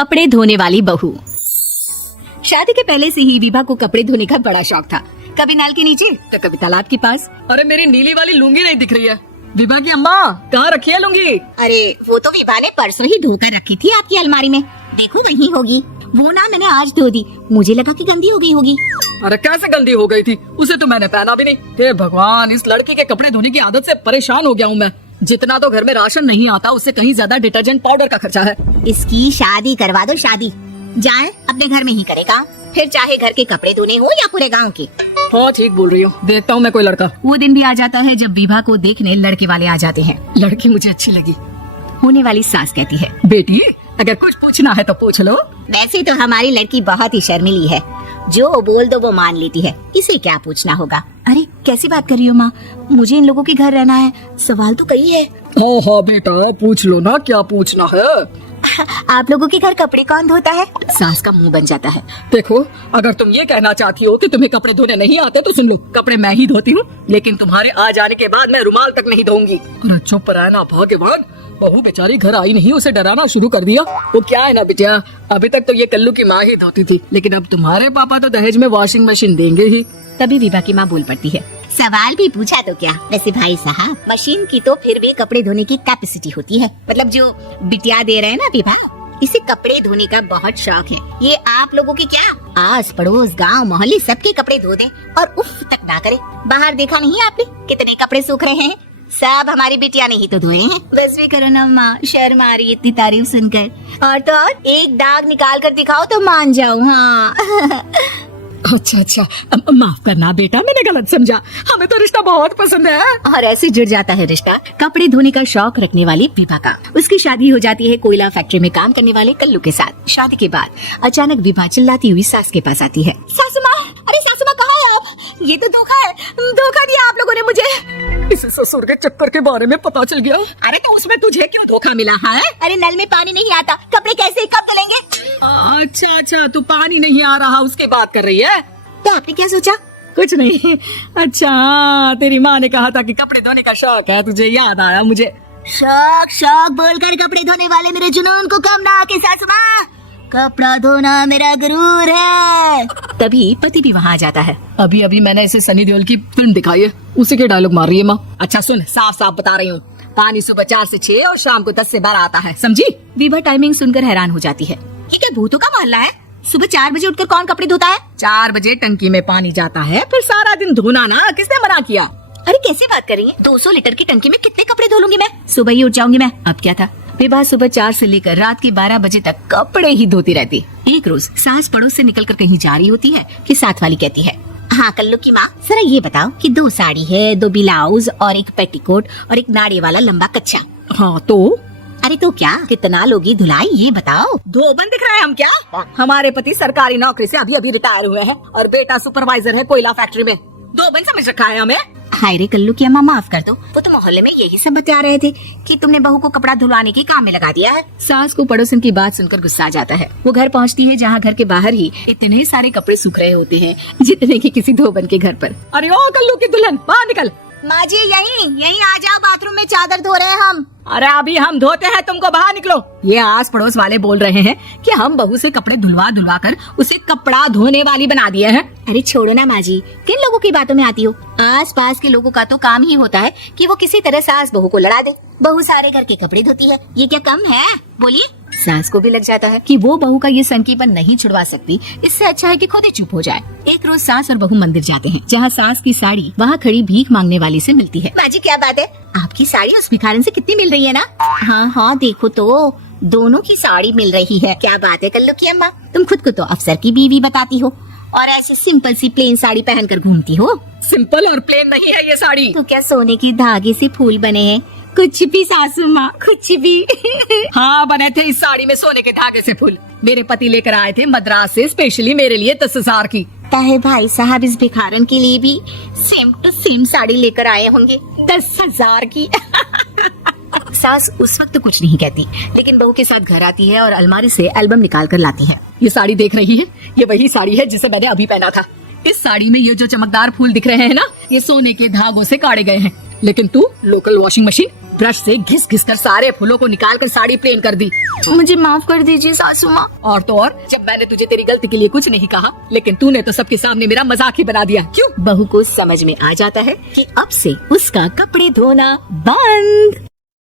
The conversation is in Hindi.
कपड़े धोने वाली बहू। शादी के पहले से ही विभा को कपड़े धोने का बड़ा शौक था। कभी नल के नीचे तो कभी तालाब के पास। अरे मेरी नीली वाली लुंगी नहीं दिख रही है। विभा की अम्मा कहाँ रखी है लुंगी? अरे वो तो विभा ने परसों ही धोकर रखी थी आपकी अलमारी में। देखो वहीं होगी। वो ना मैंने आज धो दी, मुझे लगा कि गंदी हो गई होगी। अरे कैसे गंदी हो गई थी? उसे तो मैंने पहना भी नहीं। हे भगवान, इस लड़की के कपड़े धोने की आदत से परेशान हो गया हूँ मैं। जितना तो घर में राशन नहीं आता उससे कहीं ज्यादा डिटर्जेंट पाउडर का खर्चा है। इसकी शादी करवा दो, शादी जाए अपने घर में ही करेगा, फिर चाहे घर के कपड़े धोने हो या पूरे गांव के। हाँ ठीक बोल रही हो, देखता हूँ मैं कोई लड़का। वो दिन भी आ जाता है जब विभा को देखने लड़के वाले आ जाते हैं। लड़की मुझे अच्छी लगी। होने वाली सास कहती है, बेटी अगर कुछ पूछना है तो पूछ लो। वैसे तो हमारी लड़की बहुत ही शर्मीली है, जो बोल दो वो मान लेती है, इसे क्या पूछना होगा। अरे कैसी बात कर रही हो माँ, मुझे इन लोगों के घर रहना है, सवाल तो कई है। हाँ हाँ बेटा पूछ लो ना, क्या पूछना है। आप लोगों के घर कपड़े कौन धोता है? सास का मुंह बन जाता है। देखो अगर तुम ये कहना चाहती हो कि तुम्हें कपड़े धोने नहीं आते तो सुन लो, कपड़े मैं ही धोती हूँ, लेकिन तुम्हारे आ जाने के बाद मैं रुमाल तक नहीं धोऊंगी। अरे चुप रहना भाग्यवान, बहू बेचारी घर आई नहीं, उसे डराना शुरू कर दिया। वो क्या है ना बेटा, अभी तक तो ये कल्लू की माँ ही धोती थी, लेकिन अब तुम्हारे पापा तो दहेज में वॉशिंग मशीन देंगे ही। तभी विभा की माँ बोल पड़ती है, सवाल भी पूछा तो क्या। वैसे भाई साहब, मशीन की तो फिर भी कपड़े धोने की कैपेसिटी होती है, मतलब जो बिटिया दे रहे हैं ना विभा, इसे कपड़े धोने का बहुत शौक है। ये आप लोगों की क्या, आस पड़ोस गांव मोहल्ले सबके कपड़े धो दें और उफ तक ना करे। बाहर देखा नहीं आपने कितने कपड़े सूख रहे हैं? सब हमारी बिटिया ने ही तो धोए हैं। बस भी करो ना माँ, शर्म आ रही है इतनी तारीफ सुनकर। और तो और एक दाग निकाल कर दिखाओ तो मान जाऊँ। हाँ अच्छा माफ करना बेटा, मैंने गलत समझा, हमें तो रिश्ता बहुत पसंद है। और ऐसे जुड़ जाता है रिश्ता कपड़े धोने का शौक रखने वाली विभा का। उसकी शादी हो जाती है कोयला फैक्ट्री में काम करने वाले कल्लू के साथ। शादी के बाद अचानक विभा चिल्लाती हुई सास के पास आती है, सासू माँ, अरे सासू माँ कहाँ है आप? ये तो धोखा है, धोखा दिया आप लोगों ने मुझे। इसे ससुर के चक्कर के बारे में पता चल गया। अरे तो उसमें तुझे क्यों धोखा मिला है? अरे नल में पानी नहीं आता, कपड़े कैसे कब धुलेंगे? अच्छा तो पानी नहीं आ रहा उसकी बात कर रही है। तो आपने क्या सोचा? कुछ नहीं। अच्छा तेरी माँ ने कहा था कि कपड़े धोने का शौक है, तुझे याद आया मुझे। शौक शौक बोलकर कपड़े धोने वाले मेरे जुनून को कम ना आके सासू माँ, कपड़ा धोना मेरा गुरूर है। तभी पति भी वहाँ आ जाता है। अभी अभी मैंने इसे सनी देओल की फिल्म दिखाई है, उसी के डायलॉग मार रही है माँ। अच्छा सुन, साफ साफ बता रही हूँ, पानी सुबह 4 से 6 और शाम को 10 से 12 आता है, समझी? विभा टाइमिंग सुनकर हैरान हो जाती है। ये क्या भूतों का मोहल्ला है? सुबह 4 बजे उठकर कौन कपड़े धोता है? 4 बजे टंकी में पानी जाता है, फिर सारा दिन धोना ना, किसने मना किया? अरे कैसे बात कर रही है? 200 लीटर की टंकी में कितने कपड़े धो लूंगी मैं? सुबह ही उठ जाऊंगी मैं। अब क्या था, विभा सुबह 4 से लेकर रात के 12 बजे तक कपड़े ही धोती रहती। एक रोज सास पड़ोस से निकलकर कहीं जा रही होती है कि साथ वाली कहती है, हाँ कल्लू की माँ, जरा ये बताओ कि 2 साड़ी है, 2 ब्लाउज और एक पेटीकोट और एक नाड़े वाला लंबा कच्छा। हाँ तो? अरे तो क्या, कितना लोगी धुलाई ये बताओ। धोबन दिख रहे हैं हम क्या? हमारे पति सरकारी नौकरी से अभी अभी रिटायर हुए हैं और बेटा सुपरवाइजर है कोयला फैक्ट्री में। धोबन समझ रखा है हमें? हाय रे कल्लू की अम्मा, माफ कर दो, वो तो मोहल्ले में यही सब बता रहे थे कि तुमने बहू को कपड़ा धुलवाने की काम में लगा दिया है। सास को पड़ोसन की बात सुनकर गुस्सा आ जाता है। वो घर पहुंचती है जहाँ घर के बाहर ही इतने सारे कपड़े सूख रहे होते हैं जितने की किसी धोबन के घर पर। अरे ओ कल्लू की दुल्हन, बाहर निकल। माँ जी यहीं आ जाओ, बाथरूम में चादर धो रहे हैं हम। अरे अभी हम धोते हैं, तुमको बाहर निकलो। ये आस पड़ोस वाले बोल रहे हैं कि हम बहू से कपड़े धुलवा कर उसे कपड़ा धोने वाली बना दिए हैं। अरे छोड़ो ना माँ जी, किन लोगों की बातों में आती हो? आस पास के लोगों का तो काम ही होता है कि वो किसी तरह सास बहू को लड़ा दे। बहू सारे घर के कपड़े धोती है, ये क्या कम है? बोलिए। सास को भी लग जाता है कि वो बहू का ये संकीपन नहीं छुड़वा सकती, इससे अच्छा है कि खुद ही चुप हो जाए। एक रोज सास और बहू मंदिर जाते हैं, जहाँ सास की साड़ी वहाँ खड़ी भीख मांगने वाली से मिलती है। माँ जी क्या बात है, आपकी साड़ी उस भिखारन से कितनी मिल रही है ना? हाँ देखो तो दोनों की साड़ी मिल रही है। क्या बात है कल्लू की अम्मा, तुम खुद को तो अफसर की बीवी बताती हो और ऐसे सिंपल सी प्लेन साड़ी पहनकर घूमती हो। सिंपल और प्लेन नहीं है ये साड़ी। तो क्या सोने के धागे से फूल बने हैं? कुछ भी सासू माँ, कुछ भी। हाँ बने थे इस साड़ी में सोने के धागे से फूल। मेरे पति लेकर आए थे मद्रास से स्पेशली मेरे लिए 10,000 की। ताहे भाई साहब इस भिखारन के लिए भी सेम टू सेम साड़ी लेकर आए होंगे 10,000 की। सास उस वक्त तो कुछ नहीं कहती, लेकिन बहू के साथ घर आती है और अलमारी से एल्बम निकाल कर लाती है। ये साड़ी देख रही है, ये वही साड़ी है जिसे मैंने अभी पहना था। इस साड़ी में ये जो चमकदार फूल दिख रहे हैं ना, ये सोने के धागों से काढ़े गए हैं। लेकिन तू लोकल वॉशिंग मशीन ब्रश से घिस घिस कर सारे फूलों को निकाल कर साड़ी प्लेन कर दी। मुझे माफ कर दीजिए सासू माँ। और तो और, जब मैंने तुझे तेरी गलती के लिए कुछ नहीं कहा, लेकिन तूने तो सबके सामने मेरा मजाक ही बना दिया। क्यों? बहू को समझ में आ जाता है कि अब से उसका कपड़े धोना बंद।